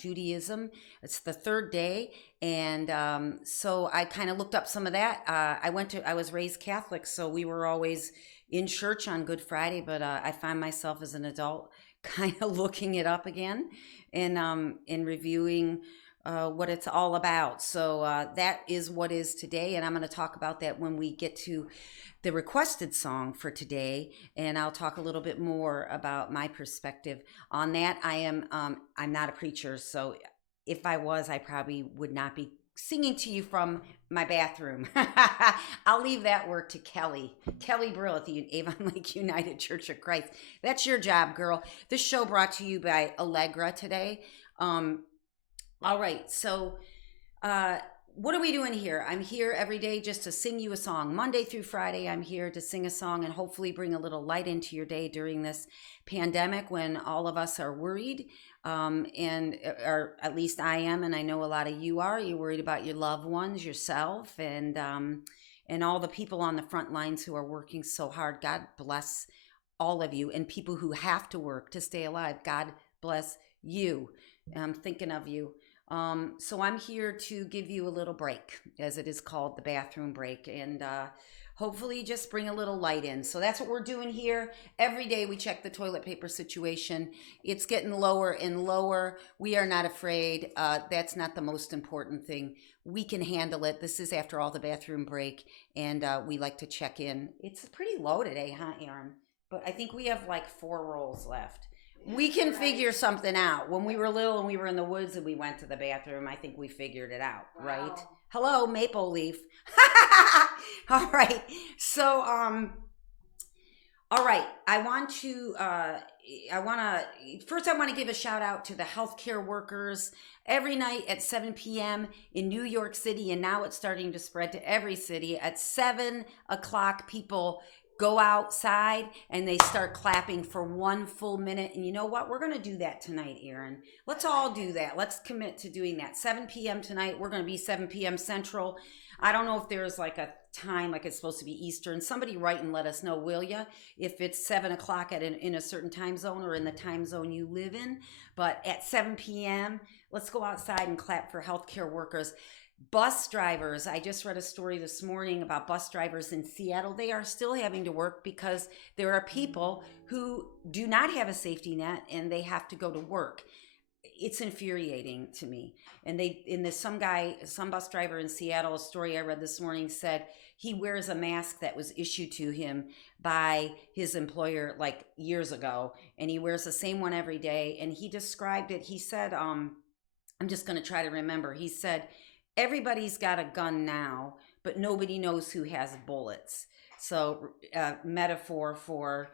Judaism. It's the third day, and so I kind of looked up some of that. I was raised Catholic, so we were always in church on Good Friday, but I find myself as an adult kind of looking it up again and reviewing what it's all about. So that is what is today, and I'm going to talk about that when we get to the requested song for today, and I'll talk a little bit more about my perspective on that. I'm not a preacher, so if I was, I probably would not be singing to you from my bathroom. I'll leave that work to Kelly Brill at the Avon Lake United Church of Christ. That's your job, girl. This show brought to you by Allegra today. All right, so what are we doing here? I'm here every day just to sing you a song. Monday through Friday, I'm here to sing a song and hopefully bring a little light into your day during this pandemic when all of us are worried. Or at least I am, and I know a lot of you are. You're worried about your loved ones, yourself, and all the people on the front lines who are working so hard. God bless all of you, and people who have to work to stay alive. God bless you. I'm thinking of you. So I'm here to give you a little break, as it is called, the bathroom break, and hopefully just bring a little light in. So that's what we're doing here. Every day we check the toilet paper situation. It's getting lower and lower. We are not afraid. That's not the most important thing. We can handle it. This is after all the bathroom break, and we like to check in. It's pretty low today, huh, Aaron? But I think we have like 4 rolls left. We can figure something out. When we were little and we were in the woods and we went to the bathroom, I think we figured it out, right? Hello, Maple Leaf. All right. So, all right. First I want to give a shout out to the healthcare workers. Every night at 7 p.m. in New York City, and now it's starting to spread to every city, at 7 o'clock, people go outside and they start clapping for 1 full minute. And you know what? We're going to do that tonight, Aaron. Let's all do that. Let's commit to doing that. 7 p.m. tonight. We're going to be 7 p.m. Central. I don't know if there's like a time like it's supposed to be Eastern. Somebody write and let us know, will ya? If it's 7 o'clock in a certain time zone or in the time zone you live in. But at 7 p.m., let's go outside and clap for healthcare workers. Bus drivers, I just read a story this morning about bus drivers in Seattle. They are still having to work because there are people who do not have a safety net and they have to go to work. It's infuriating to me. And some bus driver in Seattle, a story I read this morning, said he wears a mask that was issued to him by his employer like years ago, and he wears the same one every day. And he described it. He said, I'm just going to try to remember. He said, everybody's got a gun now, but nobody knows who has bullets. So metaphor for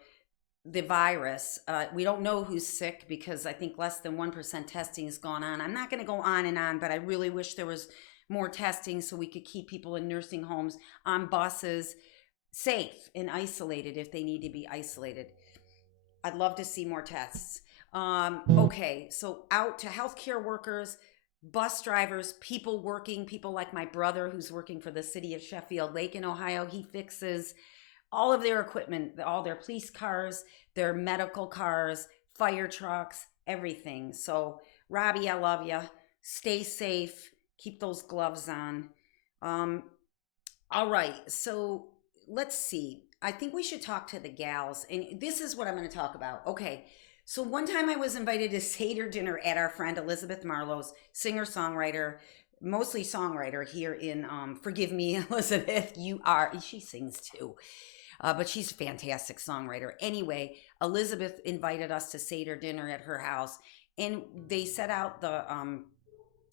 the virus. We don't know who's sick because I think less than 1% testing has gone on. I'm not going to go on and on, but I really wish there was more testing so we could keep people in nursing homes, on buses, safe and isolated if they need to be isolated. I'd love to see more tests. Okay, so out to healthcare workers, bus drivers, people working, people like my brother who's working for the city of Sheffield Lake in Ohio. He fixes all of their equipment, all their police cars, their medical cars, fire trucks, everything. So Robbie, I love you. Stay safe. Keep those gloves on. All right, so let's see. I think we should talk to the gals, and this is what I'm going to talk about. Okay. So one time I was invited to Seder dinner at our friend Elizabeth Marlowe's, singer-songwriter, mostly songwriter here in, forgive me, Elizabeth, she sings too, but she's a fantastic songwriter. Anyway, Elizabeth invited us to Seder dinner at her house, and they set out the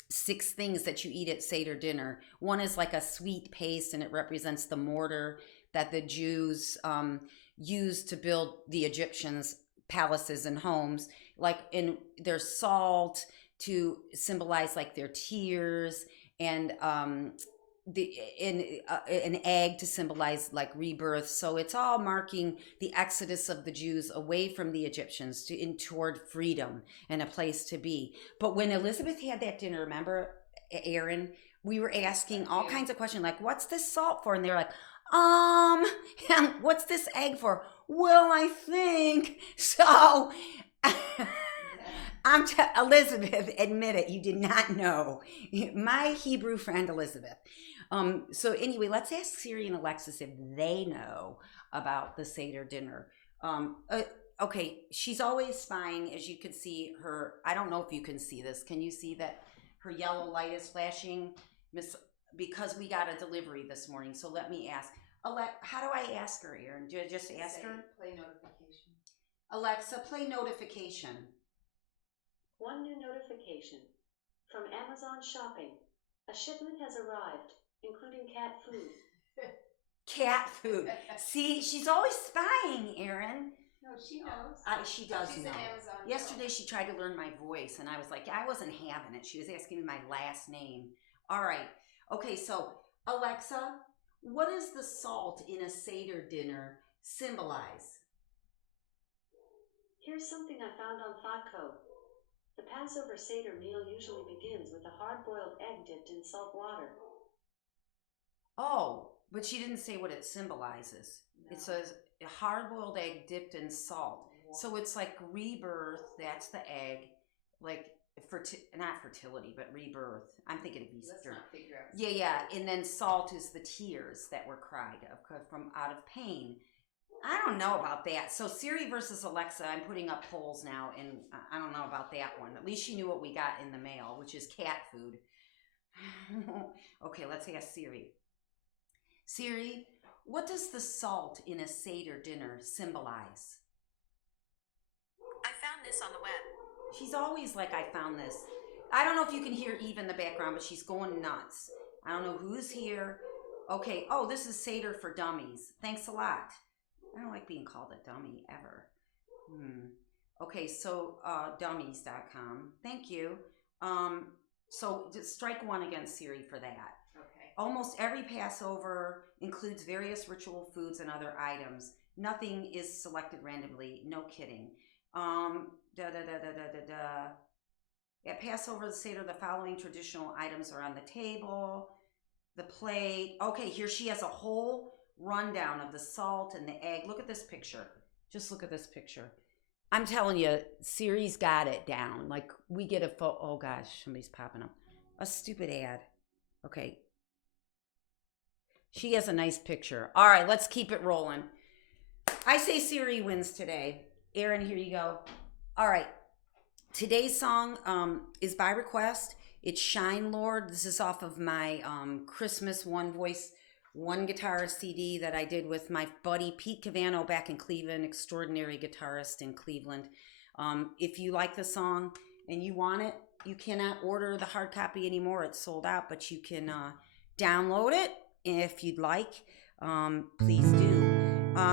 6 things that you eat at Seder dinner. One is like a sweet paste, and it represents the mortar that the Jews used to build the Egyptians' palaces and homes. Like in their salt to symbolize like their tears, and an egg to symbolize like rebirth. So it's all marking the exodus of the Jews away from the Egyptians toward freedom and a place to be. But when Elizabeth had that dinner, remember, Aaron, we were asking all kinds of questions like, what's this salt for? And they're like, and what's this egg for? Well, I think so. Elizabeth, admit it, you did not know. My Hebrew friend Elizabeth. So anyway, let's ask Siri and Alexis if they know about the Seder dinner. Okay, she's always spying, as you can see her. I don't know if you can see this. Can you see that her yellow light is flashing, Miss? Because we got a delivery this morning. So let me ask. How do I ask her, Erin? Do I just ask her? Play notification. Alexa, play notification. One new notification. From Amazon Shopping. A shipment has arrived, including cat food. Cat food. See, she's always spying, Erin. No, she knows. She does She's know. an Amazon Yesterday she tried to learn my voice, and I was like, I wasn't having it. She was asking me my last name. All right. Okay, so Alexa, what does the salt in a Seder dinner symbolize? Here's something I found on Fatco. The Passover Seder meal usually begins with a hard-boiled egg dipped in salt water. Oh, but she didn't say what it symbolizes. No. It says a hard-boiled egg dipped in salt. So it's like rebirth. That's the egg. Like, not fertility, but rebirth. I'm thinking of Easter. Let's not figure out. Yeah. And then salt is the tears that were cried from out of pain. I don't know about that. So Siri versus Alexa, I'm putting up polls now, and I don't know about that one. At least she knew what we got in the mail, which is cat food. Okay, let's ask Siri. Siri, what does the salt in a Seder dinner symbolize? I found this on the web. She's always like, I found this. I don't know if you can hear Eve in the background, but she's going nuts. I don't know who's here. Okay, oh, this is Seder for Dummies. Thanks a lot. I don't like being called a dummy ever. Okay, so dummies.com. Thank you. So just strike one against Siri for that. Okay. Almost every Passover includes various ritual foods and other items. Nothing is selected randomly. No kidding. At Passover Seder, the following traditional items are on the table. The plate. Okay, here she has a whole rundown of the salt and the egg. Look at this picture. Just look at this picture. I'm telling you, Siri's got it down. Like, we get a photo. Oh gosh, somebody's popping up. A stupid ad. Okay. She has a nice picture. All right, let's keep it rolling. I say Siri wins today. Erin, here you go. All right. Today's song is by request. It's Shine Lord. This is off of my Christmas One Voice, One Guitar CD that I did with my buddy Pete Cavano back in Cleveland, extraordinary guitarist in Cleveland. If you like the song and you want it, you cannot order the hard copy anymore. It's sold out, but you can download it if you'd like. Please do.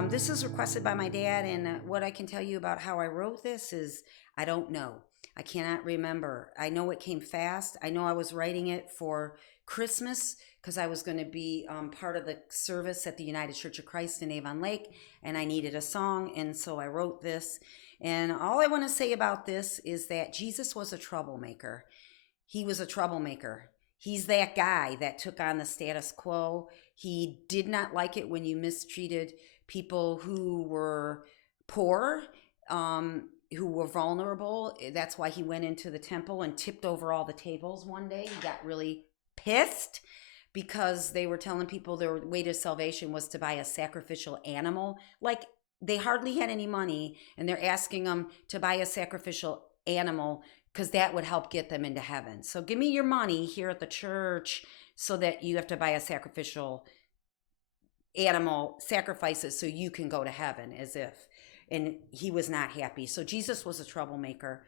This is requested by my dad, and what I can tell you about how I wrote this is I don't know. I cannot remember. I know it came fast. I know I was writing it for Christmas because I was going to be part of the service at the United Church of Christ in Avon Lake, and I needed a song, and so I wrote this. And all I want to say about this is that Jesus was a troublemaker. He was a troublemaker. He's that guy that took on the status quo. He did not like it when you mistreated people who were poor, who were vulnerable. That's why he went into the temple and tipped over all the tables one day. He got really pissed because they were telling people their way to salvation was to buy a sacrificial animal. Like, they hardly had any money, and they're asking them to buy a sacrificial animal because that would help get them into heaven. So give me your money here at the church so that you have to buy a sacrificial animal, sacrifices so you can go to heaven, as if. And he was not happy. So Jesus was a troublemaker.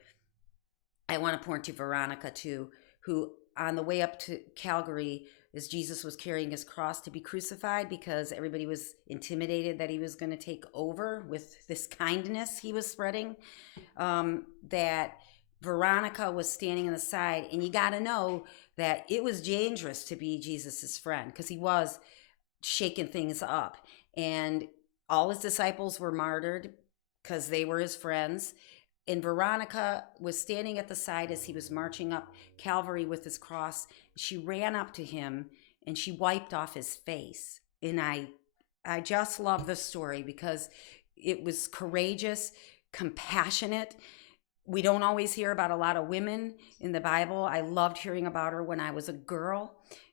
I want to point to Veronica too, who on the way up to Calgary, as Jesus was carrying his cross to be crucified, because everybody was intimidated that he was going to take over with this kindness he was spreading, that Veronica was standing on the side. And you got to know that it was dangerous to be Jesus's friend, because he was shaking things up. And all his disciples were martyred because they were his friends. And Veronica was standing at the side as he was marching up Calvary with his cross. She ran up to him and she wiped off his face. And I just love this story because it was courageous, compassionate. we don't always hear about a lot of women in the Bible. I loved hearing about her when I was a girl,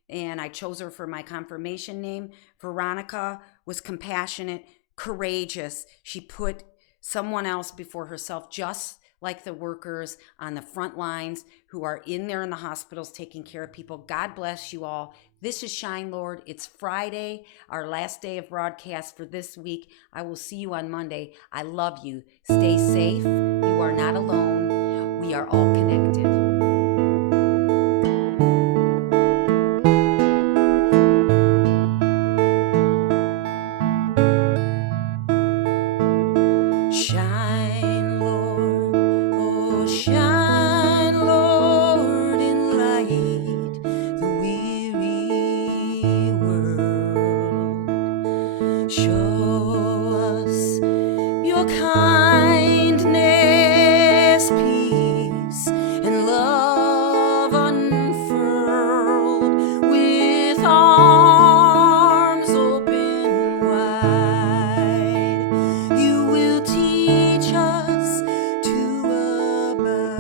and I chose her for my confirmation name. Veronica was compassionate, courageous. She put someone else before herself, just like the workers on the front lines who are in there in the hospitals taking care of people. God bless you all. This is Shine Lord. It's Friday, our last day of broadcast for this week. I will see you on Monday. I love you. Stay safe. You are not alone. We are all connected. Shine, Lord, oh shine, Lord, and light the weary world. Show us your kindness, peace, and love unfurled, with arms open wide. You will teach us to abide.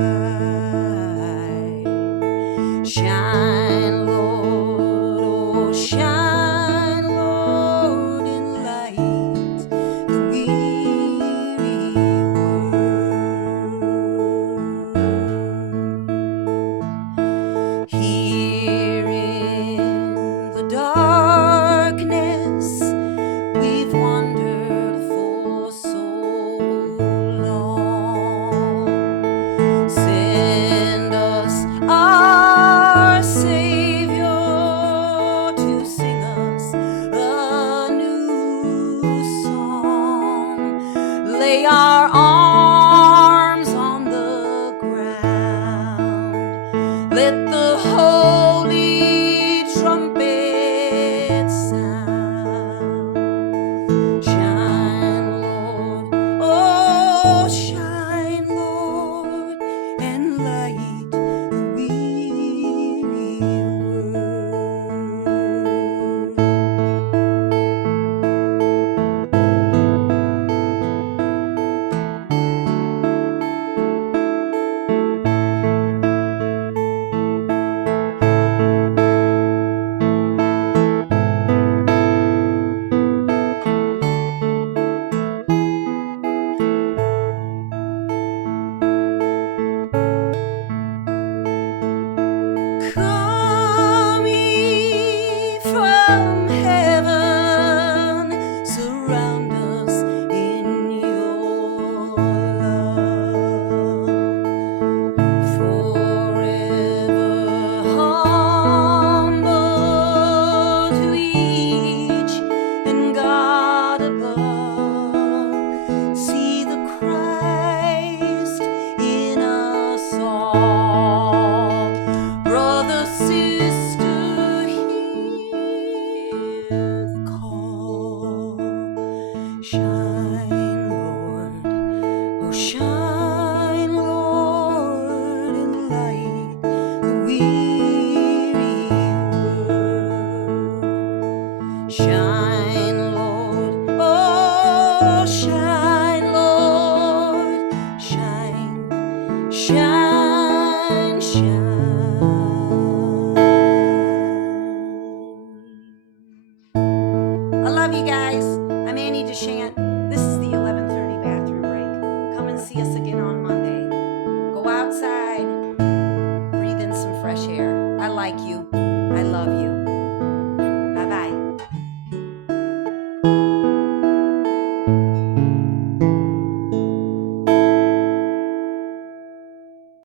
Shine, Lord, oh shine, Lord, and light the weary world. Here in the darkness, we've wandered for so long. Send us our Savior to sing us a new song. Lay our arms on the ground. Let the holy trumpet sound. Shine, Lord, oh shine, Lord, and light the weary Come ye from heaven, surround us in your love, forever humble to each and God above. See the Christ in us all. Brother, sister, hear the call. Shine, Lord, oh shine, Lord, and light the weary world. Shine, Lord, oh shine, Lord, shine, shine, shine. I love you guys. I'm Annie DeChant. This is the 11:30 bathroom break. Come and see us again on Monday. Go outside, breathe in some fresh air. I like you. I love you.